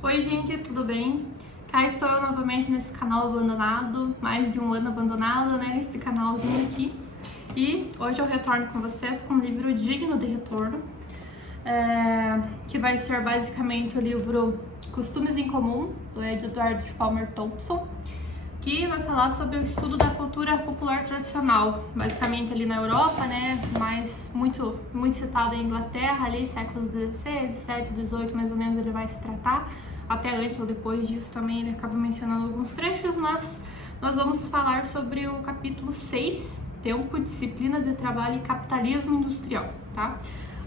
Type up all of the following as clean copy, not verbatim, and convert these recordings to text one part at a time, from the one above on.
Oi gente, tudo bem? Cá estou eu novamente nesse canal abandonado, mais de um ano abandonado, né? Esse canalzinho aqui. E hoje eu retorno com vocês com um livro digno de retorno, que vai ser basicamente o livro Costumes em Comum, do Edward Palmer Thompson, que vai falar sobre o estudo da cultura popular tradicional, basicamente ali na Europa, né? Mas muito citado em Inglaterra, ali séculos XVI, XVII, XVIII, mais ou menos ele vai se tratar. Até antes ou depois disso também ele acaba mencionando alguns trechos, mas nós vamos falar sobre o capítulo 6, Tempo, Disciplina de Trabalho e Capitalismo Industrial, tá?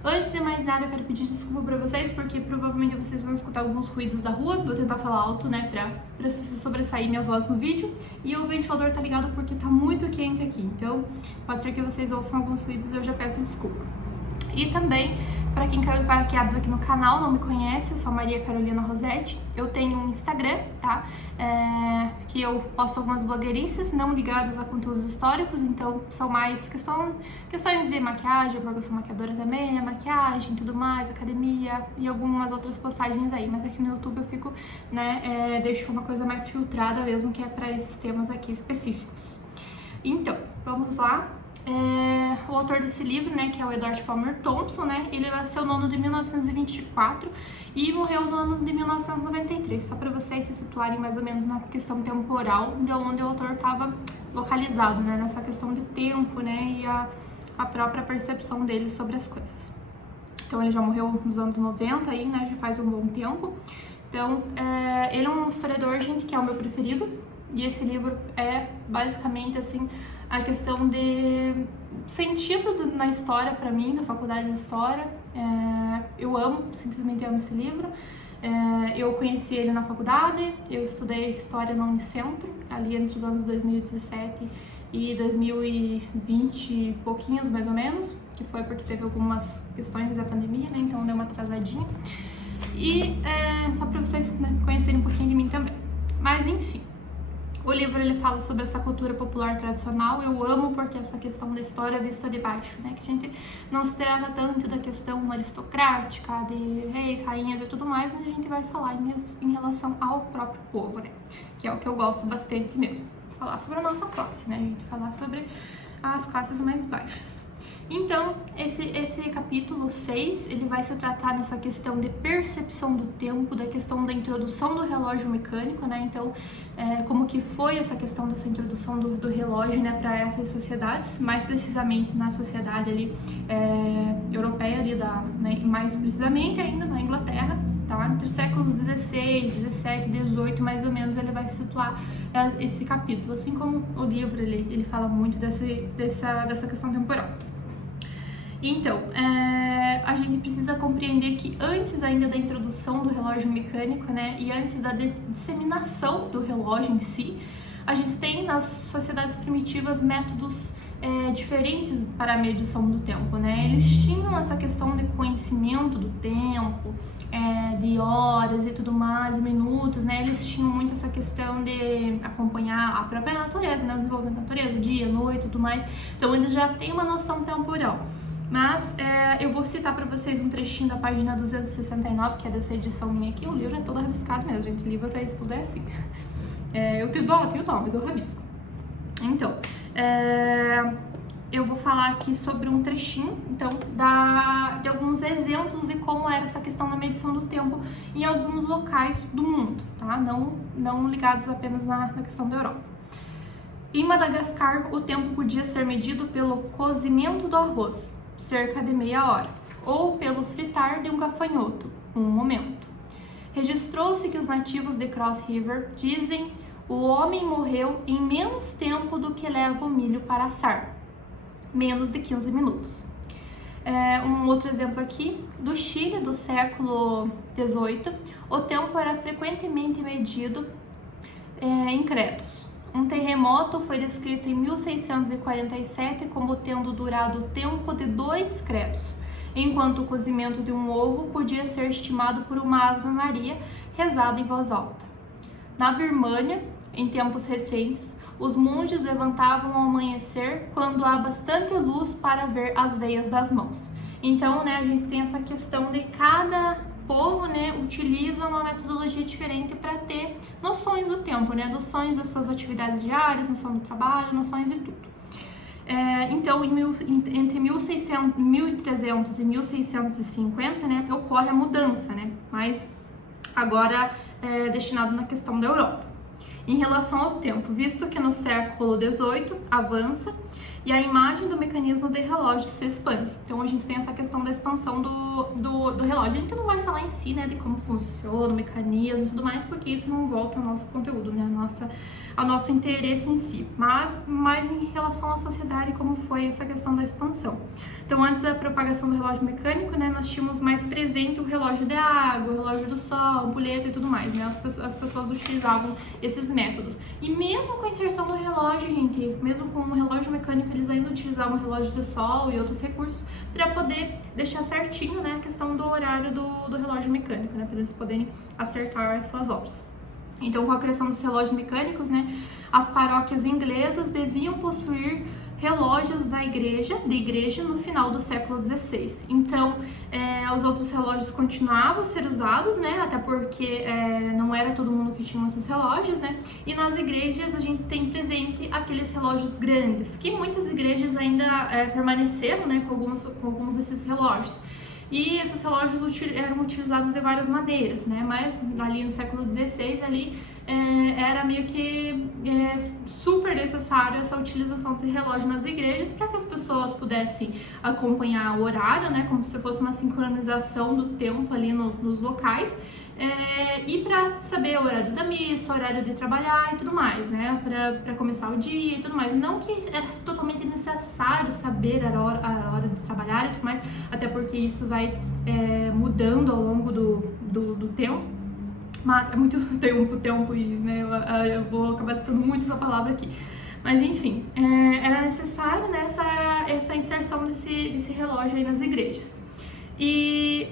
Antes de mais nada, eu quero pedir desculpa pra vocês, porque provavelmente vocês vão escutar alguns ruídos da rua. Vou tentar falar alto, né, pra se sobressair minha voz no vídeo. E o ventilador tá ligado porque tá muito quente aqui, então pode ser que vocês ouçam alguns ruídos e eu já peço desculpa. E também, para quem caiu de paraquedas aqui no canal, não me conhece, eu sou a Maria Carolina Rossetti. Eu tenho um Instagram, tá? Que eu posto algumas blogueirices não ligadas a conteúdos históricos, então são mais questões de maquiagem, porque eu sou maquiadora também, né? Maquiagem, tudo mais, academia e algumas outras postagens aí. Mas aqui no YouTube eu fico, né, deixo uma coisa mais filtrada mesmo, que é para esses temas aqui específicos. Então, vamos lá. O autor desse livro, né, que é o Edward Palmer Thompson, né, ele nasceu no ano de 1924 e morreu no ano de 1993, só para vocês se situarem mais ou menos na questão temporal de onde o autor estava localizado, né, nessa questão de tempo, né, e a própria percepção dele sobre as coisas. Então ele já morreu nos anos 90 aí, né, já faz um bom tempo. Então ele é um historiador, gente, que é o meu preferido, e esse livro é basicamente assim a questão de sentido na história para mim, da faculdade de história. Eu simplesmente amo esse livro. Eu conheci ele na faculdade, eu estudei história no Unicentro, ali entre os anos 2017 e 2020 e pouquinhos mais ou menos, que foi porque teve algumas questões da pandemia, né, então deu uma atrasadinha. E só para vocês, né, conhecerem um pouquinho de mim também. Mas enfim. O livro ele fala sobre essa cultura popular tradicional. Eu amo porque essa questão da história vista de baixo, né? Que a gente não se trata tanto da questão aristocrática, de reis, rainhas e tudo mais, mas a gente vai falar em relação ao próprio povo, né? Que é o que eu gosto bastante mesmo. Falar sobre a nossa classe, né? A gente falar sobre as classes mais baixas. Então, esse capítulo 6, ele vai se tratar nessa questão de percepção do tempo, da questão da introdução do relógio mecânico, né? Então, como que foi essa questão dessa introdução do relógio, né, para essas sociedades, mais precisamente na sociedade ali europeia, ali né, mais precisamente ainda na Inglaterra, tá? Entre os séculos 16, 17, 18, mais ou menos, ele vai se situar esse capítulo, assim como o livro, ele fala muito dessa questão temporal. Então, a gente precisa compreender que antes ainda da introdução do relógio mecânico, né, e antes da disseminação do relógio em si, a gente tem nas sociedades primitivas métodos diferentes para a medição do tempo, né? Eles tinham essa questão de conhecimento do tempo, de horas e tudo mais, minutos, né? Eles tinham muito essa questão de acompanhar a própria natureza, né? O desenvolvimento da natureza, dia, noite e tudo mais. Então, eles já têm uma noção temporal. Mas eu vou citar para vocês um trechinho da página 269, que é dessa edição minha aqui. O livro é todo rabiscado mesmo, gente. O livro para isso tudo é assim. Eu tenho dó, mas eu rabisco. Então, eu vou falar aqui sobre um trechinho, então, de alguns exemplos de como era essa questão da medição do tempo em alguns locais do mundo, tá? Não ligados apenas na questão da Europa. Em Madagascar, o tempo podia ser medido pelo cozimento do arroz, cerca de meia hora, ou pelo fritar de um gafanhoto, um momento. Registrou-se que os nativos de Cross River dizem: o homem morreu em menos tempo do que leva o milho para assar, menos de 15 minutos. Um outro exemplo aqui, do Chile, do século XVIII, o tempo era frequentemente medido em credos. Um terremoto foi descrito em 1647 como tendo durado o tempo de 2 credos, enquanto o cozimento de um ovo podia ser estimado por uma Ave Maria rezada em voz alta. Na Birmânia, em tempos recentes, os monges levantavam ao amanhecer quando há bastante luz para ver as veias das mãos. Então, né, a gente tem essa questão de cada povo, né, utiliza uma metodologia diferente para ter noções do tempo, né, noções das suas atividades diárias, noção do trabalho, noções de tudo. Então, entre 1300 e 1650, né, ocorre a mudança, né, mas agora destinado na questão da Europa. Em relação ao tempo, visto que no século XVIII avança e a imagem do mecanismo de relógio se expande. Então a gente tem essa questão da expansão do relógio. A gente não vai falar em si, né, de como funciona o mecanismo e tudo mais, porque isso não volta ao nosso conteúdo, né, ao nosso interesse em si, mas mais em relação à sociedade, como foi essa questão da expansão. Então, antes da propagação do relógio mecânico, né, nós tínhamos mais presente o relógio de água, o relógio do sol, a ampulheta e tudo mais, né, as pessoas utilizavam esses métodos. E mesmo com a inserção do relógio, gente, mesmo com o relógio mecânico, eles ainda utilizavam o relógio do sol e outros recursos para poder deixar certinho, né, a questão do horário do relógio mecânico, né, para eles poderem acertar as suas obras. Então, com a criação dos relógios mecânicos, né, as paróquias inglesas deviam possuir relógios de igreja no final do século XVI. Então, os outros relógios continuavam a ser usados, né, até porque não era todo mundo que tinha esses relógios, né, e nas igrejas a gente tem presente aqueles relógios grandes, que muitas igrejas ainda permaneceram, né, com alguns desses relógios. E esses relógios eram utilizados de várias maneiras, né? Mas ali no século XVI ali era meio que super necessário essa utilização desse relógio nas igrejas para que as pessoas pudessem acompanhar o horário, né? Como se fosse uma sincronização do tempo ali nos locais. E para saber o horário da missa, o horário de trabalhar e tudo mais, né? Para começar o dia e tudo mais. Não que era totalmente necessário saber a hora de trabalhar e tudo mais, até porque isso vai mudando ao longo do tempo. Mas é muito tempo e né, eu vou acabar citando muito essa palavra aqui. Mas enfim, era necessário, né, essa inserção desse relógio aí nas igrejas. E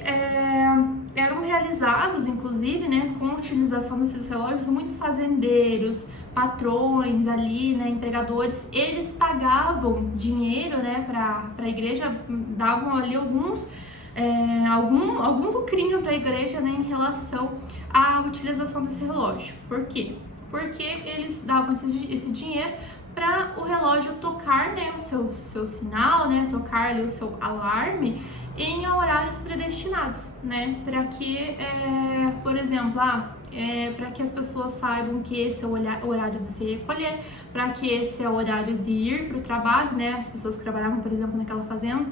eram realizados, inclusive, né, com a utilização desses relógios, muitos fazendeiros, patrões ali, né, empregadores, eles pagavam dinheiro, né, para a igreja, davam ali algum lucrinho para a igreja, né, em relação à utilização desse relógio. Por quê? Porque eles davam esse dinheiro para o relógio tocar, né, o seu sinal, né, tocar ali o seu alarme em horários predestinados, né, para que, por exemplo, para que as pessoas saibam que esse é o horário de se recolher, para que esse é o horário de ir para o trabalho, né, as pessoas que trabalhavam, por exemplo, naquela fazenda,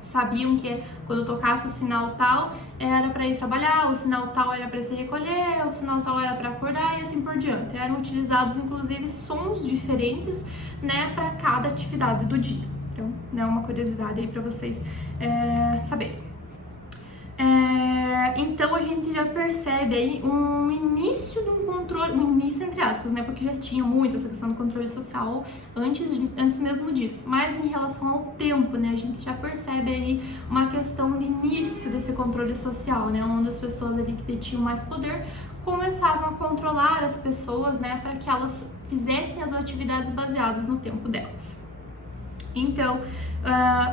sabiam que quando tocasse o sinal tal era para ir trabalhar, o sinal tal era para se recolher, o sinal tal era para acordar e assim por diante. Eram utilizados inclusive sons diferentes, né, para cada atividade do dia. Então, né, uma curiosidade aí para vocês saberem. Então a gente já percebe aí um início de um controle, um início entre aspas, né, porque já tinha muito essa questão do controle social antes mesmo disso, mas em relação ao tempo, né, a gente já percebe aí uma questão de início desse controle social, né, onde as pessoas ali que detinham mais poder começavam a controlar as pessoas, né, para que elas fizessem as atividades baseadas no tempo delas. Então,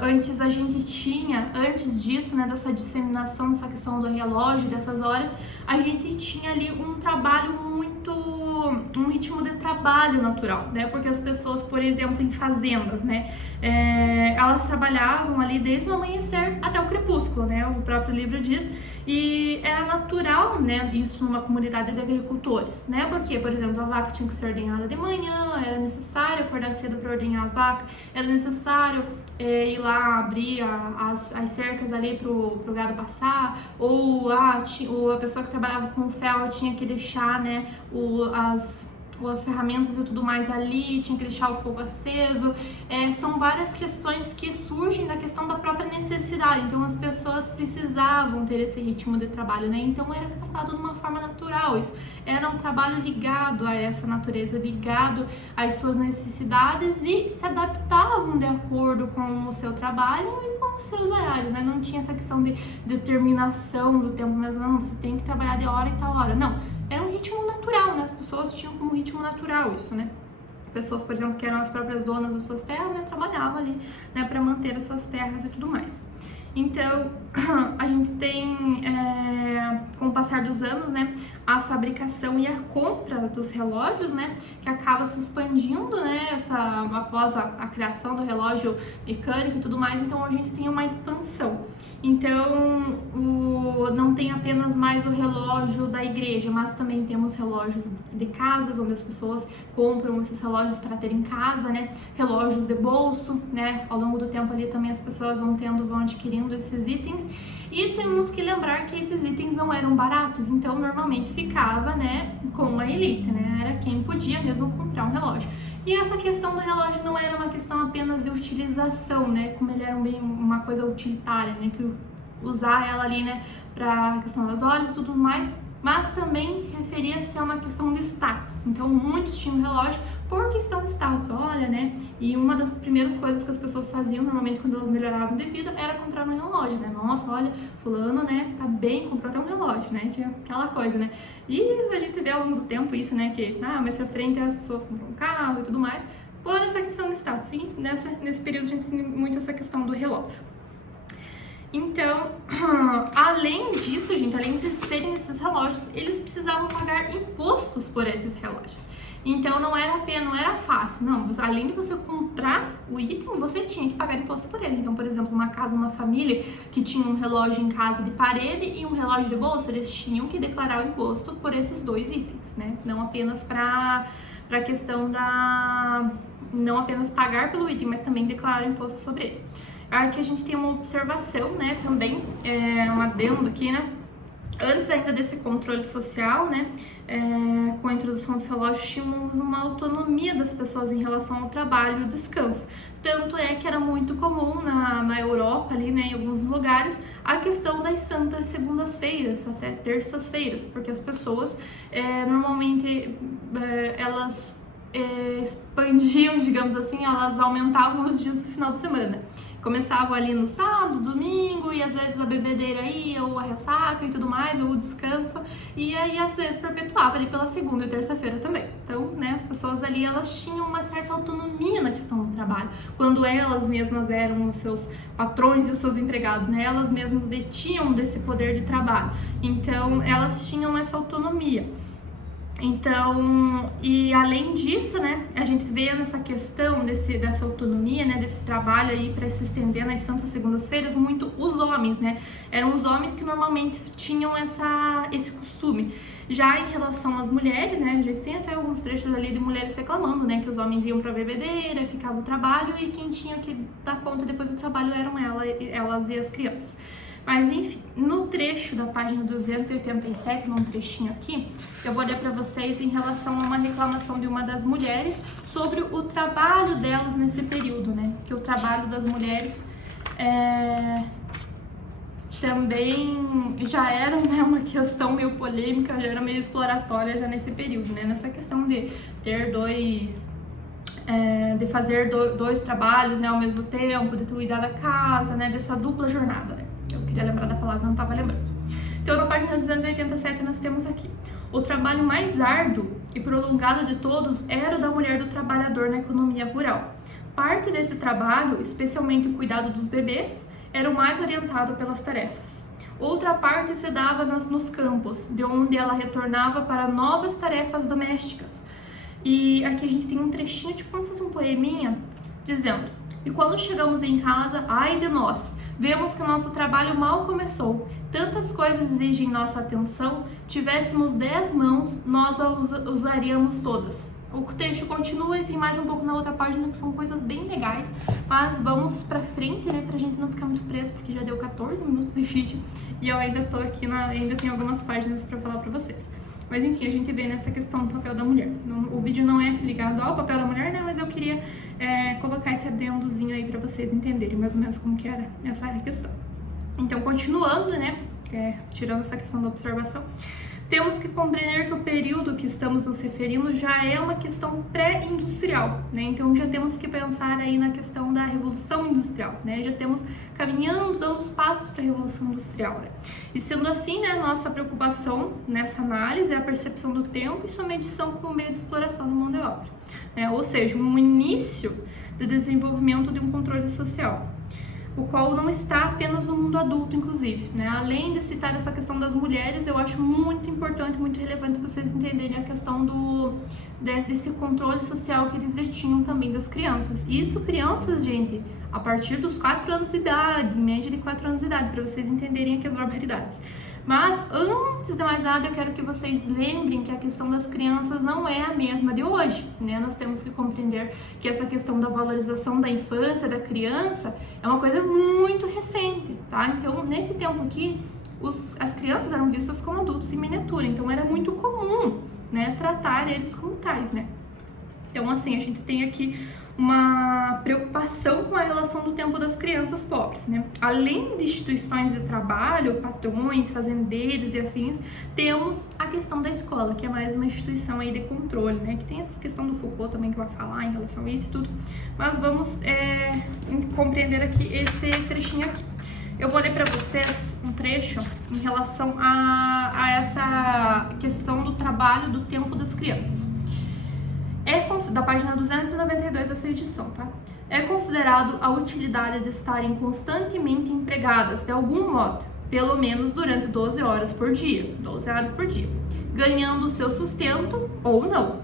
antes disso, né, dessa disseminação, dessa questão do relógio, dessas horas, a gente tinha ali um ritmo de trabalho natural, né, porque as pessoas, por exemplo, em fazendas, né, elas trabalhavam ali desde o amanhecer até o crepúsculo, né, o próprio livro diz, e era natural, né, isso numa comunidade de agricultores, né, porque, por exemplo, a vaca tinha que ser ordenhada de manhã, era necessário acordar cedo para ordenhar a vaca, era necessário ir lá abrir as cercas ali pro gado passar, ou a pessoa que trabalhava com fel tinha que deixar, né, as ferramentas e tudo mais ali, tinha que deixar o fogo aceso. São várias questões que surgem da questão da própria necessidade, então as pessoas precisavam ter esse ritmo de trabalho, né? Então era tratado de uma forma natural, isso era um trabalho ligado a essa natureza, ligado às suas necessidades e se adaptavam de acordo com o seu trabalho e com os seus horários, né? Não tinha essa questão de determinação do tempo mesmo, não, você tem que trabalhar de hora e tal hora, não. Era um ritmo natural, né? As pessoas tinham como ritmo natural isso, né? Pessoas, por exemplo, que eram as próprias donas das suas terras, né? Trabalhavam ali, né? Para manter as suas terras e tudo mais. Então, a gente tem, com o passar dos anos, né, a fabricação e a compra dos relógios, né, que acaba se expandindo, né, após a criação do relógio mecânico e tudo mais, então a gente tem uma expansão. Então, não tem apenas mais o relógio da igreja, mas também temos relógios de casas, onde as pessoas compram esses relógios para ter em casa, né, relógios de bolso, né, ao longo do tempo ali também as pessoas vão adquirindo esses itens. E temos que lembrar que esses itens não eram baratos, então normalmente ficava, né, com a elite, né, era quem podia mesmo comprar um relógio. E essa questão do relógio não era uma questão apenas de utilização, né, como ele era uma coisa utilitária, né, que usar ela ali, né, para questão das horas e tudo mais, mas também referia-se a uma questão de status. Então muitos tinham relógio por questão de status, olha, né? E uma das primeiras coisas que as pessoas faziam normalmente quando elas melhoravam de vida era comprar um relógio, né? Nossa, olha, fulano, né, tá bem, comprou até um relógio, né? Tinha aquela coisa, né? E a gente vê ao longo do tempo isso, né, que mais pra frente as pessoas compram um carro e tudo mais, por essa questão de status. E nesse período a gente tem muito essa questão do relógio. Então, além disso, gente, além de terem esses relógios, eles precisavam pagar impostos por esses relógios. Então não era fácil, não. Além de você comprar o item, você tinha que pagar imposto por ele. Então, por exemplo, uma família que tinha um relógio em casa de parede e um relógio de bolso, eles tinham que declarar o imposto por esses dois itens, né? Não apenas para a questão não apenas pagar pelo item, mas também declarar imposto sobre ele. Aqui a gente tem uma observação, né, também, um adendo aqui, né, antes ainda desse controle social, né, com a introdução dos relógios, tínhamos uma autonomia das pessoas em relação ao trabalho e o descanso. Tanto é que era muito comum na Europa, ali, né, em alguns lugares, a questão das santas segundas-feiras, até terças-feiras, porque as pessoas, normalmente, elas expandiam, digamos assim, elas aumentavam os dias do final de semana. Começavam ali no sábado, domingo, e às vezes a bebedeira ia, ou a ressaca e tudo mais, ou o descanso, e aí às vezes perpetuava ali pela segunda e terça-feira também. Então, né, as pessoas ali, elas tinham uma certa autonomia na questão do trabalho, quando elas mesmas eram os seus patrões e os seus empregados, né, elas mesmas detinham desse poder de trabalho, então elas tinham essa autonomia. Então, e além disso, né, a gente vê nessa questão dessa autonomia, né, desse trabalho aí para se estender nas santas segundas-feiras, muito os homens, né, eram os homens que normalmente tinham esse costume. Já em relação às mulheres, né, a gente tem até alguns trechos ali de mulheres reclamando, né, que os homens iam para bebedeira, ficava o trabalho e quem tinha que dar conta depois do trabalho eram elas e as crianças. Mas enfim, no trecho da página 287, num trechinho aqui, eu vou ler para vocês em relação a uma reclamação de uma das mulheres sobre o trabalho delas nesse período, né? Que o trabalho das mulheres também já era, né, uma questão meio polêmica, já era meio exploratória já nesse período, né? Nessa questão de ter de fazer dois trabalhos, né, ao mesmo tempo, de cuidar da casa, né, dessa dupla jornada, né? Eu queria lembrar da palavra, não estava lembrando. Então, na página 287, nós temos aqui: o trabalho mais árduo e prolongado de todos era o da mulher do trabalhador na economia rural. Parte desse trabalho, especialmente o cuidado dos bebês, era o mais orientado pelas tarefas. Outra parte se dava nos campos, de onde ela retornava para novas tarefas domésticas. E aqui a gente tem um trechinho, tipo como se fosse um poeminha, dizendo: e quando chegamos em casa, ai de nós, vemos que o nosso trabalho mal começou. Tantas coisas exigem nossa atenção, tivéssemos 10 mãos, nós as usaríamos todas. O trecho continua e tem mais um pouco na outra página, que são coisas bem legais, mas vamos pra frente, né, pra gente não ficar muito preso, porque já deu 14 minutos de vídeo e eu ainda tô aqui, ainda tem algumas páginas pra falar pra vocês. Mas enfim, a gente vê nessa questão do papel da mulher. O vídeo não é ligado ao papel da mulher, né, mas eu queria colocar esse adendozinho aí pra vocês entenderem mais ou menos como que era essa questão. Então, continuando, né, tirando essa questão da observação, temos que compreender que o período que estamos nos referindo já é uma questão pré-industrial, né? Então já temos que pensar aí na questão da Revolução Industrial, né? Já temos caminhando, dando os passos para a Revolução Industrial, né? E sendo assim, né, nossa preocupação nessa análise é a percepção do tempo e sua medição como meio de exploração da mão de obra, né? Ou seja, um início de desenvolvimento de um controle social. o qual não está apenas no mundo adulto, inclusive, né? Além de citar essa questão das mulheres, eu acho muito importante, muito relevante vocês entenderem a questão desse controle social que eles detinham também das crianças. Isso, crianças, gente, a partir dos 4 anos de idade, média de 4 anos de idade, para vocês entenderem aqui as barbaridades. Mas, antes de mais nada, eu quero que vocês lembrem que a questão das crianças não é a mesma de hoje, né? Nós temos que compreender que essa questão da valorização da infância, da criança, é uma coisa muito recente, tá? Então, nesse tempo aqui, as crianças eram vistas como adultos em miniatura, então era muito comum, né, tratar eles como tais, né? Então, assim, a gente tem aqui uma preocupação com a relação do tempo das crianças pobres, né? Além de instituições de trabalho, patrões, fazendeiros e afins, temos a questão da escola, que é mais uma instituição aí de controle, né? Que tem essa questão do Foucault também que vai falar em relação a isso e tudo, mas vamos compreender aqui esse trechinho aqui. Eu vou ler para vocês um trecho em relação a essa questão do trabalho, do tempo das crianças. Da página 292 dessa edição, tá? É considerado a utilidade de estarem constantemente empregadas de algum modo, pelo menos durante 12 horas por dia, ganhando o seu sustento ou não.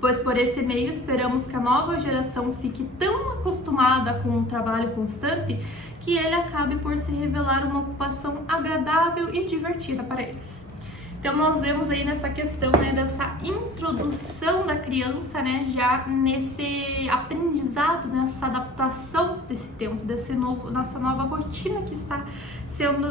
Pois por esse meio esperamos que a nova geração fique tão acostumada com o trabalho constante que ele acabe por se revelar uma ocupação agradável e divertida para eles. Então, nós vemos aí nessa questão, né, dessa introdução da criança, né, já nesse aprendizado, nessa adaptação desse tempo, dessa nova rotina que está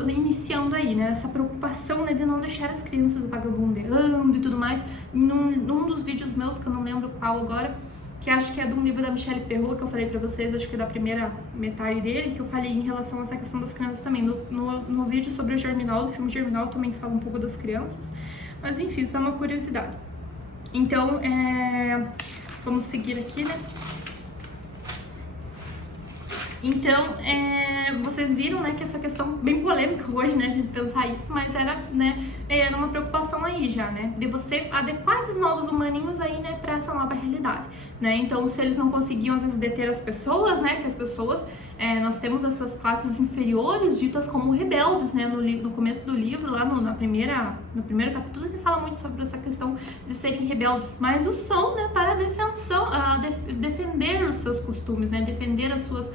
iniciando aí, né, essa preocupação, né, de não deixar as crianças vagabundeando e tudo mais. Num dos vídeos meus, que eu não lembro qual agora, que acho que é de um livro da Michelle Perrault, que eu falei pra vocês, acho que é da primeira metade dele, que eu falei em relação a essa questão das crianças também. No vídeo sobre o Germinal, do filme Germinal, também fala um pouco das crianças. Mas enfim, isso é uma curiosidade. Então, vamos seguir aqui, né? Então, vocês viram, né, que essa questão bem polêmica hoje, né, a gente pensar isso, mas era uma preocupação aí já, né, de você adequar esses novos humaninhos aí, né, para essa nova realidade, né. Então, se eles não conseguiam às vezes deter as pessoas, né, que as pessoas, nós temos essas classes inferiores ditas como rebeldes, né, no começo do livro, lá no primeiro capítulo, ele fala muito sobre essa questão de serem rebeldes, mas o são, né, para defender os seus costumes, né, defender as suas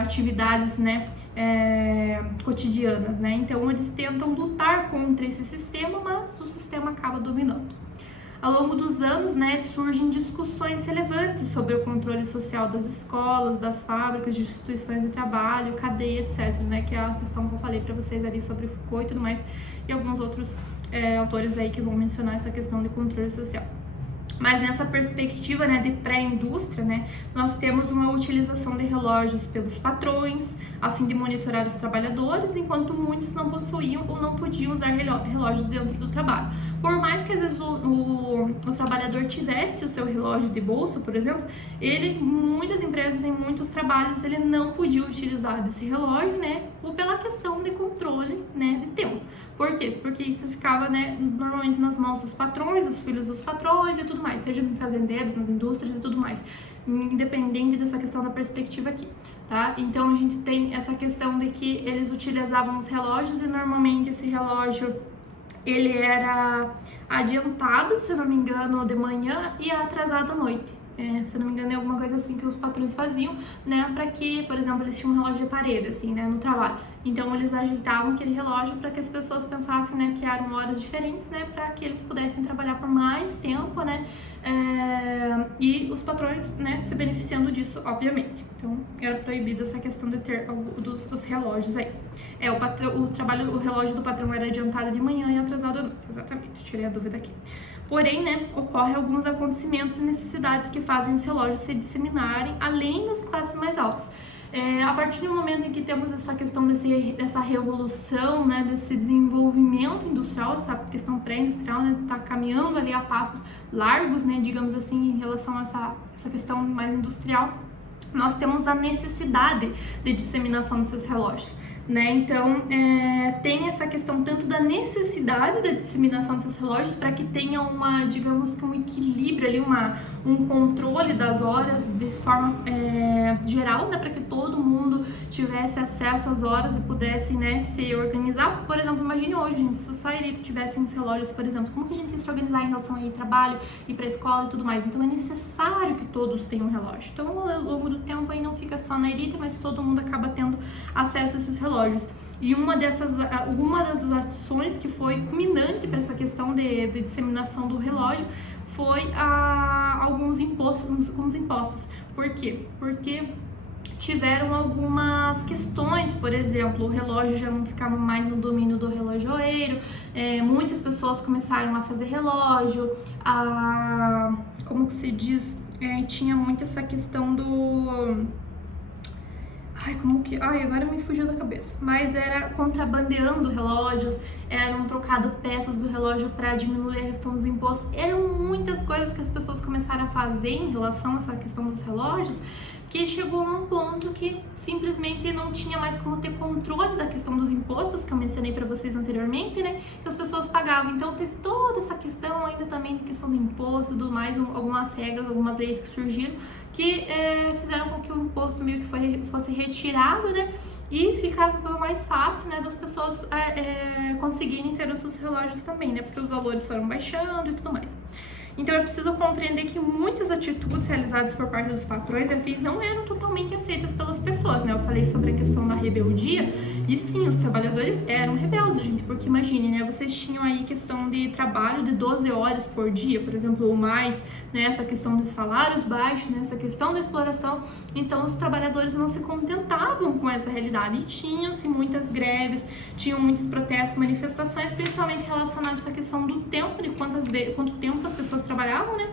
atividades, né, cotidianas, né. Então eles tentam lutar contra esse sistema, mas o sistema acaba dominando. Ao longo dos anos, né, surgem discussões relevantes sobre o controle social das escolas, das fábricas, de instituições de trabalho, cadeia, etc, né, que é a questão que eu falei para vocês ali sobre Foucault e tudo mais, e alguns outros autores aí que vão mencionar essa questão de controle social. Mas nessa perspectiva, né, de pré-indústria, né, nós temos uma utilização de relógios pelos patrões, a fim de monitorar os trabalhadores, enquanto muitos não possuíam ou não podiam usar relógios dentro do trabalho. Por mais que às vezes o trabalhador tivesse o seu relógio de bolsa, por exemplo, muitas empresas, em muitos trabalhos, ele não podia utilizar desse relógio, né, ou pela questão de controle, né, de tempo. Por quê? Porque isso ficava, né, normalmente nas mãos dos patrões, dos filhos dos patrões e tudo mais, seja em fazendeiros, nas indústrias e tudo mais, independente dessa questão da perspectiva aqui, tá? Então a gente tem essa questão de que eles utilizavam os relógios e normalmente esse relógio ele era adiantado, se não me engano, de manhã e atrasado à noite. Se não me engano, é alguma coisa assim que os patrões faziam, né, para que, por exemplo, eles tinham um relógio de parede, assim, né, no trabalho. Então, eles ajeitavam aquele relógio para que as pessoas pensassem, né, que eram horas diferentes, né, para que eles pudessem trabalhar por mais tempo, né, e os patrões, né, se beneficiando disso, obviamente. Então, era proibido essa questão de ter dos relógios aí. O relógio do patrão era adiantado de manhã e atrasado à noite, exatamente, tirei a dúvida aqui. Porém, né, ocorrem alguns acontecimentos e necessidades que fazem os relógios se disseminarem além das classes mais altas. A partir do momento em que temos essa questão dessa revolução, né, desse desenvolvimento industrial, essa questão pré-industrial, né, tá caminhando ali a passos largos, né, digamos assim, em relação a essa questão mais industrial, nós temos a necessidade de disseminação desses relógios, né? Então, tem essa questão tanto da necessidade da disseminação desses relógios para que tenha uma, digamos que um equilíbrio ali, um controle das horas de forma geral, né? Para que todo mundo tivesse acesso às horas e pudesse, né, se organizar. Por exemplo, imagine hoje, gente, se só a elite tivesse uns relógios, por exemplo, como que a gente ia se organizar em relação a ir trabalho, ir para a escola e tudo mais? Então, é necessário que todos tenham um relógio. Então, ao longo do tempo aí não fica só na elite, mas todo mundo acaba tendo acesso a esses relógios. E uma das ações que foi culminante para essa questão de disseminação do relógio foi alguns impostos. Por quê? Porque tiveram algumas questões, por exemplo, o relógio já não ficava mais no domínio do relojoeiro, muitas pessoas começaram a fazer relógio, como que se diz, tinha muito essa questão do... agora me fugiu da cabeça. Mas era contrabandeando relógios, eram trocado peças do relógio para diminuir a questão dos impostos. Eram muitas coisas que as pessoas começaram a fazer em relação a essa questão dos relógios, que chegou num ponto que simplesmente não tinha mais como ter controle da questão dos impostos, que eu mencionei para vocês anteriormente, né? Que as pessoas pagavam. Então teve toda essa questão ainda também de questão do imposto e tudo mais, algumas regras, algumas leis que surgiram, que fizeram com que o imposto meio que fosse retirado, né? E ficava mais fácil, né, das pessoas conseguirem ter os seus relógios também, né? Porque os valores foram baixando e tudo mais. Então é preciso compreender que muitas atitudes realizadas por parte dos patrões e afins não eram totalmente aceitas pelas pessoas, né? Eu falei sobre a questão da rebeldia, e sim, os trabalhadores eram rebeldes, gente, porque imagine, né? Vocês tinham aí questão de trabalho de 12 horas por dia, por exemplo, ou mais, né? Essa questão de salários baixos, né? Essa questão da exploração. Então os trabalhadores não se contentavam com essa realidade, e tinham-se muitas greves, tinham muitos protestos, manifestações, principalmente relacionadas a essa questão do tempo, de quanto tempo as pessoas trabalhavam, né?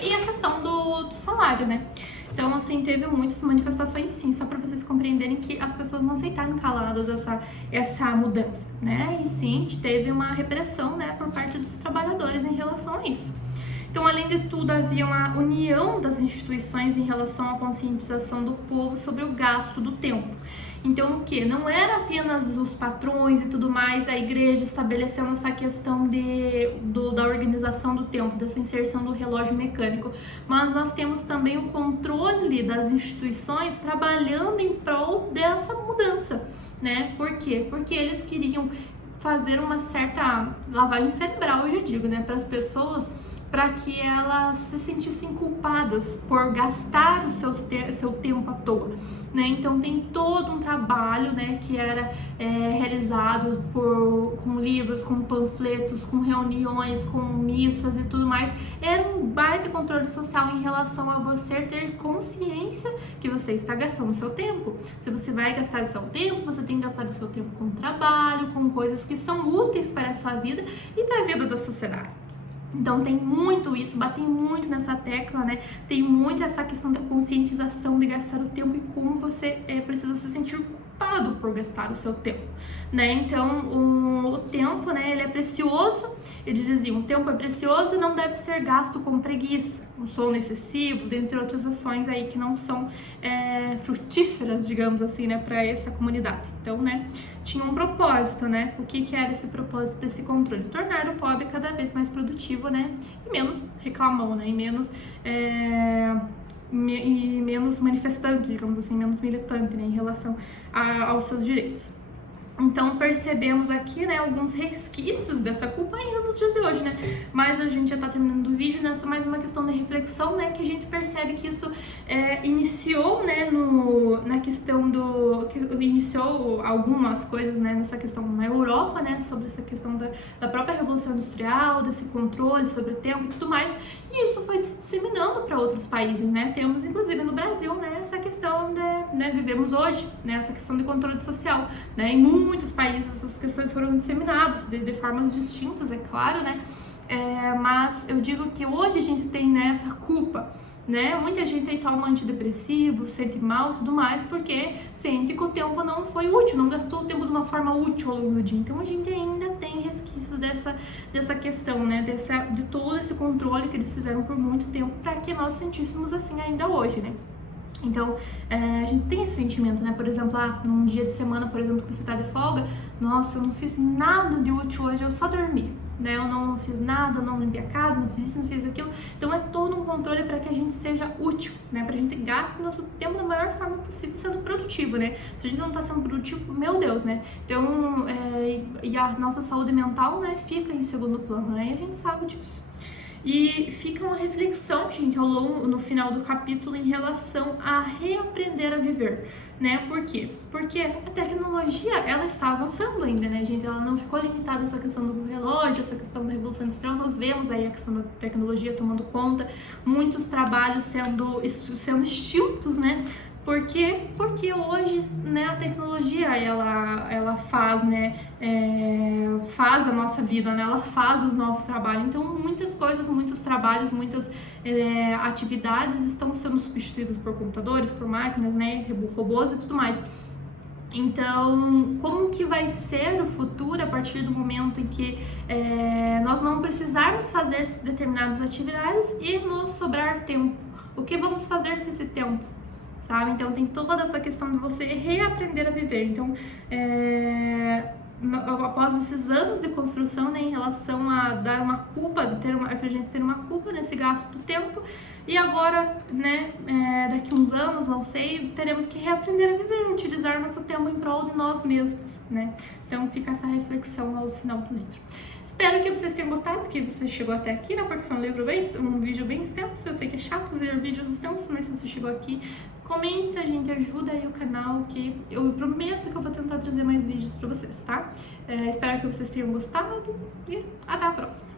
E a questão do salário, né? Então, assim, teve muitas manifestações, sim, só para vocês compreenderem que as pessoas não aceitaram caladas essa mudança, né? E sim, teve uma repressão, né, por parte dos trabalhadores em relação a isso. Então, além de tudo, havia uma união das instituições em relação à conscientização do povo sobre o gasto do tempo. Então, o que? Não era apenas os patrões e tudo mais, a igreja estabelecendo essa questão da organização do tempo, dessa inserção do relógio mecânico, mas nós temos também o controle das instituições trabalhando em prol dessa mudança, né? Por quê? Porque eles queriam fazer uma certa lavagem cerebral, eu já digo, né, para as pessoas, para que elas se sentissem culpadas por gastar o seu tempo à toa, né? Então tem todo um trabalho, né, que era realizado com livros, com panfletos, com reuniões, com missas e tudo mais. Era um baita controle social em relação a você ter consciência que você está gastando o seu tempo. Se você vai gastar o seu tempo, você tem que gastar o seu tempo com trabalho, com coisas que são úteis para a sua vida e para a vida da sociedade. Então tem muito isso, batem muito nessa tecla, né? Tem muito essa questão da conscientização de gastar o tempo e como você precisa se sentir culpado por gastar o seu tempo, né? Então o tempo, né, ele é precioso. Eles diziam, o tempo é precioso e não deve ser gasto com preguiça, um sono excessivo, dentre outras ações aí que não são frutíferas, digamos assim, né, para essa comunidade. Então, né, tinha um propósito, né? O que era esse propósito desse controle? Tornar o pobre cada vez mais produtivo, né? E menos reclamão, né? E menos manifestante, digamos assim, menos militante, né, em relação aos seus direitos. Então percebemos aqui, né, alguns resquícios dessa culpa ainda nos dias de hoje, né? Mas a gente já tá terminando o vídeo nessa mais uma questão de reflexão, né? Que a gente percebe que isso iniciou, né, na questão que iniciou algumas coisas, né, nessa questão na Europa, né? Sobre essa questão da própria Revolução Industrial, desse controle sobre o tempo e tudo mais. E isso foi se disseminando para outros países, né? Temos, inclusive, no Brasil, né, essa questão né, vivemos hoje, né, essa questão de controle social, né? Em muitos países essas questões foram disseminadas de formas distintas, é claro, né? Mas eu digo que hoje a gente tem, né, essa culpa, né? Muita gente aí toma antidepressivo, sente mal e tudo mais, porque sente que o tempo não foi útil, não gastou o tempo de uma forma útil ao longo do dia. Então a gente ainda tem resquícios dessa questão, né? De todo esse controle que eles fizeram por muito tempo para que nós sentíssemos assim ainda hoje, né? Então, a gente tem esse sentimento, né? Por exemplo, num dia de semana, por exemplo, que você tá de folga, nossa, eu não fiz nada de útil hoje, eu só dormi, né? Eu não fiz nada, eu não limpei a casa, não fiz isso, não fiz aquilo. Então, é todo um controle para que a gente seja útil, né? Pra gente gaste nosso tempo da maior forma possível sendo produtivo, né? Se a gente não tá sendo produtivo, meu Deus, né? Então, e a nossa saúde mental, né, fica em segundo plano, né? E a gente sabe disso. E fica uma reflexão, gente, no final do capítulo em relação a reaprender a viver, né? Por quê? Porque a tecnologia, ela está avançando ainda, né, gente? Ela não ficou limitada a essa questão do relógio, essa questão da Revolução Industrial. Nós vemos aí a questão da tecnologia tomando conta, muitos trabalhos sendo extintos, né? Por quê? Porque hoje, né, a tecnologia, ela faz, né, faz a nossa vida, né, ela faz o nosso trabalho. Então, muitas coisas, muitos trabalhos, muitas atividades estão sendo substituídas por computadores, por máquinas, né, robôs e tudo mais. Então, como que vai ser o futuro a partir do momento em que nós não precisarmos fazer determinadas atividades e nos sobrar tempo? O que vamos fazer com esse tempo? Sabe? Então tem toda essa questão de você reaprender a viver. Então, após esses anos de construção, né, em relação a dar uma culpa, a gente ter uma culpa nesse gasto do tempo, e agora, né, daqui uns anos, não sei, teremos que reaprender a viver, utilizar nosso tempo em prol de nós mesmos, né? Então fica essa reflexão ao final do livro. Espero que vocês tenham gostado, que você chegou até aqui, né? Porque foi um vídeo bem extenso. Eu sei que é chato ver vídeos extensos, mas se você chegou aqui, comenta, gente, ajuda aí o canal, que eu prometo que eu vou tentar trazer mais vídeos pra vocês, tá? Espero que vocês tenham gostado e até a próxima!